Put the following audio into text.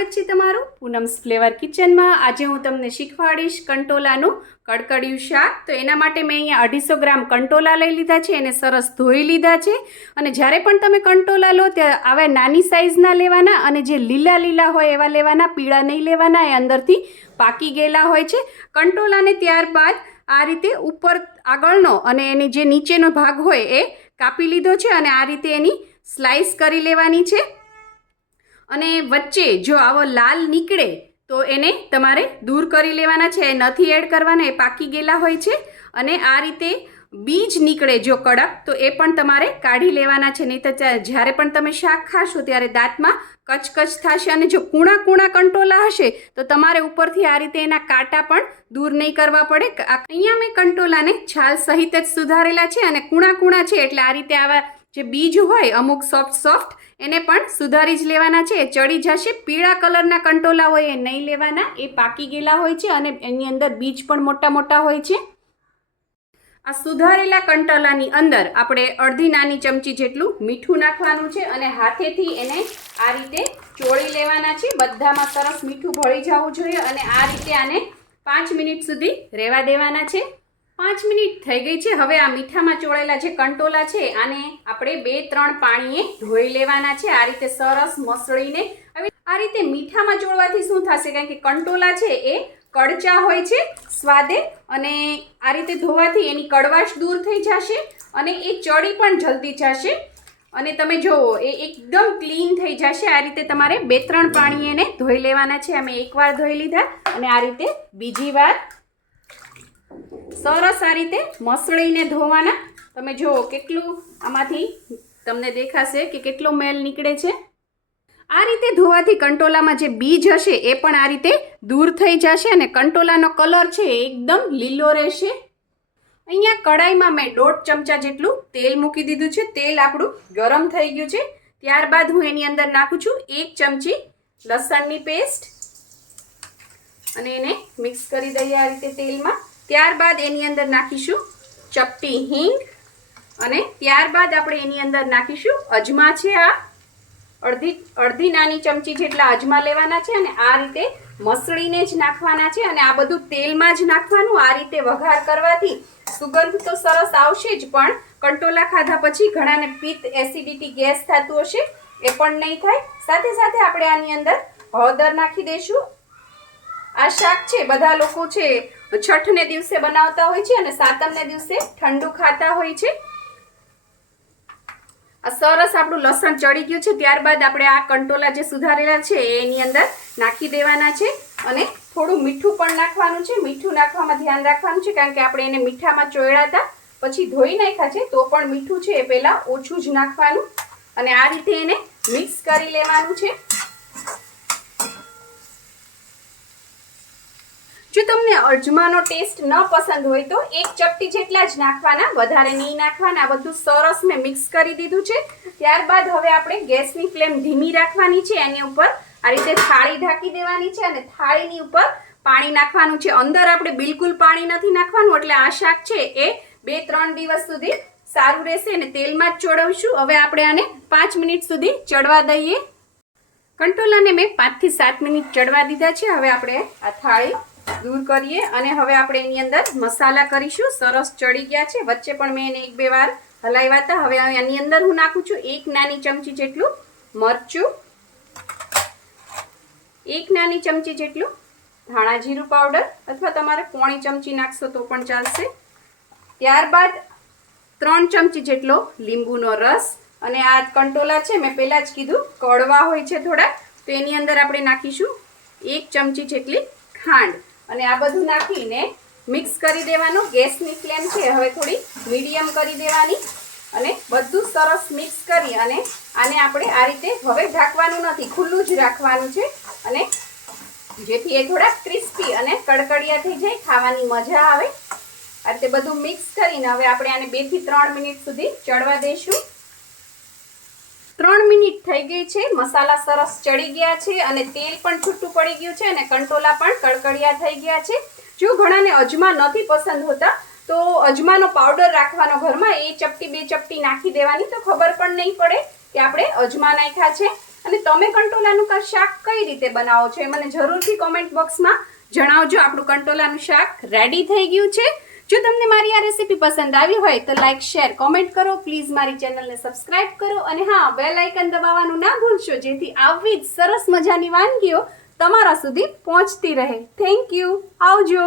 સ્વાગત છે તમારું પૂનમ્સ ફ્લેવર કિચનમાં। આજે હું તમને શીખવાડીશ કંટોલાનું કડકડિયું શાક। તો એના માટે મેં અહીંયા 250 ગ્રામ કંટોલા લઈ લીધા છે, એને સરસ ધોઈ લીધા છે। અને જ્યારે પણ તમે કંટોલા લો ત્યારે આવા નાની સાઇઝના લેવાના અને જે લીલા લીલા હોય એવા લેવાના, પીળા નહીં લેવાના, એ અંદરથી પાકી ગયેલા હોય છે કંટોલાને। ત્યારબાદ આ રીતે ઉપર આગળનો અને એની જે નીચેનો ભાગ હોય એ કાપી લીધો છે અને આ રીતે એની સ્લાઇસ કરી લેવાની છે। અને વચ્ચે જો આવો લાલ નીકળે તો એને તમારે દૂર કરી લેવાના છે, નથી એડ કરવાના, એ પાકી ગયેલા હોય છે। અને આ રીતે બીજ નીકળે જો કડક તો એ પણ તમારે કાઢી લેવાના છે, નહીં તો જ્યારે પણ તમે શાક ખાશો ત્યારે દાંતમાં કચકચ થશે। અને જો કૂણા કૂણા કંટોલા હશે તો તમારે ઉપરથી આ રીતે એના કાંટા પણ દૂર નહીં કરવા પડે। અહીંયા મેં કંટોલાને છાલ સહિત જ સુધારેલા છે અને કૂણા કૂણા છે એટલે આ રીતે આવા જે બીજ હોય અમુક સોફ્ટ એને પણ સુધારી જ લેવાના છે, એ ચડી જશે। પીળા કલરના કંટોલા હોય એ નહીં લેવાના, એ પાકી ગયેલા હોય છે અને એની અંદર બીજ પણ મોટા મોટા હોય છે। આ સુધારેલા કંટોલાની અંદર આપણે અડધી નાની ચમચી જેટલું મીઠું નાખવાનું છે અને હાથેથી એને આ રીતે ચોળી લેવાના છે। બધામાં સરસ મીઠું ભળી જવું જોઈએ અને આ રીતે આને 5 મિનિટ સુધી રહેવા દેવાના છે। 5 મિનિટ થઈ ગઈ છે। હવે આ મીઠામાં ચોળેલા જે કંટોલા છે આને આપણે 2-3 પાણીએ ધોઈ લેવાના છે, આ રીતે સરસ મસળીને। હવે આ રીતે મીઠામાં ચોળવાથી શું થશે, કારણ કે કંટોલા છે એ કડચા હોય છે સ્વાદે, અને આ રીતે ધોવાથી એની કડવાશ દૂર થઈ જશે અને એ ચડી પણ જલ્દી જશે અને તમે જુઓ એ એકદમ ક્લીન થઈ જશે। આ રીતે તમારે 2-3 પાણી એને ધોઈ લેવાના છે। અમે એકવાર ધોઈ લીધા અને આ રીતે બીજી વાર સરસ આ રીતે મસળીને ધોવાના। તમે જુઓ કેટલું આમાંથી તમને દેખાશે કે કેટલો મેલ નીકળે છે। આ રીતે ધોવાથી કંટોલામાં જે બીજ હશે એ પણ આ રીતે દૂર થઈ જશે અને કંટોલાનો કલર છે એ એકદમ લીલો રહેશે। અહીંયા કડાઈમાં મેં 1.5 ચમચા જેટલું તેલ મૂકી દીધું છે। તેલ આપણું ગરમ થઈ ગયું છે। ત્યારબાદ હું એની અંદર નાખું છું 1 ચમચી લસણની પેસ્ટ અને એને મિક્સ કરી દઈએ આ રીતે તેલમાં। ત્યારબાદ એની અંદર નાખીશું ચપટી હિંગ અને ત્યારબાદ આપણે એની અંદર નાખીશું અજમા છે, આ અડધી નાની ચમચી જેટલા અજમા લેવાના છે અને આ રીતે મસળીને જ નાખવાના છે અને આ બધું તેલમાં જ નાખવાનું। આ રીતે વઘાર કરવાથી સુગંધ તો સરસ આવશે જ, પણ કંટોલા ખાધા પછી ઘણાને પિત્ત, એસિડિટી, ગેસ થતું હશે, એ પણ નહીં થાય। સાથે સાથે આપણે આની અંદર હળદર નાખી દઈશું। આ શાક છે બધા લોકો છે છઠને દિવસે બનાવતા હોય છે અને સાતમને દિવસે ઠંડુ ખાતા હોય છે। આ સરસ આપણું લસણ ચડી ગયું છે। ત્યારબાદ આપણે આ કંટોલા જે સુધારેલા છે એની અંદર નાખી દેવાના છે અને થોડું મીઠું પણ નાખવાનું છે। મીઠું નાખવામાં ધ્યાન રાખવાનું છે, કારણ કે આપણે એને મીઠામાં ચોળ્યા હતા પછી ધોઈ નાખ્યા છે તો પણ મીઠું છે એ પહેલાં ઓછું જ નાખવાનું અને આ રીતે એને મિક્સ કરી લેવાનું છે। જો તમને અજમાનો ટેસ્ટ ન પસંદ હોય તો 1 ચપટી જેટલા જ નાખવાના, વધારે નહીં નાખવાના। આ બધું સરસ મેં મિક્સ કરી દીધું છે। ત્યારબાદ હવે આપણે ગેસની ફ્લેમ ધીમી રાખવાની છે, એની ઉપર આ રીતે થાળી ઢાંકી દેવાની છે અને થાળીની ઉપર પાણી નાખવાનું છે। અંદર આપણે બિલકુલ પાણી નથી નાખવાનું, એટલે આ શાક છે એ 2-3 દિવસ સુધી સારું રહેશે અને તેલમાં જ ચોળવશું। હવે આપણે આને 5 મિનિટ સુધી ચડવા દઈએ। કંટોલાને મેં 5 થી 7 મિનિટ ચડવા દીધા છે। હવે આપણે આ થાળી દૂર કરીએ અને હવે આપણે એની અંદર મસાલા કરીશું। સરસ ચડી ગયા છે, વચ્ચે પણ મેં એને 1-2 વાર હલાવ્યા હતા। હવે આની અંદર હું નાખું છું 1 નાની ચમચી જેટલું મરચું, 1 નાની ચમચી જેટલું ધાણા જીરું પાવડર, અથવા તમારે 1/4 ચમચી નાખશો તો પણ ચાલશે। ત્યારબાદ 3 ચમચી જેટલો લીંબુનો રસ અને આ કંટોલા છે મેં પહેલાં જ કીધું કડવા હોય છે થોડા, તો એની અંદર આપણે નાખીશું 1 ચમચી જેટલી ખાંડ અને આ બધું નાખીને મિક્સ કરી દેવાનું। ગેસની ફ્લેમ છે હવે થોડી મીડિયમ કરી દેવાની અને બધું સરસ મિક્સ કરી અને આને આપણે આ રીતે હવે ઢાંકવાનું નથી, ખુલ્લું જ રાખવાનું છે અને જેથી એ થોડા ક્રિસ્પી અને કડકડિયા થઈ જાય, ખાવાની મજા આવે। આ રીતે બધું મિક્સ કરીને હવે આપણે આને 2 થી 3 મિનિટ સુધી ચડવા દઈશું। 3 મિનિટ થઈ ગઈ છે, મસાલા સરસ ચડી ગયા છે અને તેલ પણ છૂટું પડી ગયું છે અને કંટોલા પણ કડકડિયા થઈ ગયા છે। જો ઘણાને અજમા નથી પસંદ હોતા તો અજમાનો પાવડર રાખવાનો ઘરમાં, 1 ચપટી 2 ચપટી નાખી દેવાની, તો ખબર પણ નહીં પડે કે આપણે અજમા નાખ્યા છે। અને તમે કંટોલાનું શાક કઈ રીતે બનાવો છો એ મને જરૂરથી કોમેન્ટ બોક્સમાં જણાવજો. આપણું કંટોલાનું શાક રેડી થઈ ગયું છે. જો તમને મારી આ રેસીપી પસંદ આવી હોય તો લાઈક, શેર, કોમેન્ટ કરો. પ્લીઝ મારી ચેનલને સબસ્ક્રાઇબ કરો અને હા, બેલ આઇકન દબાવવાનું ના ભૂલશો, જેથી આવી જ સરસ મજાની વાનગીઓ તમારા સુધી પહોંચતી રહે. Thank you. આવજો.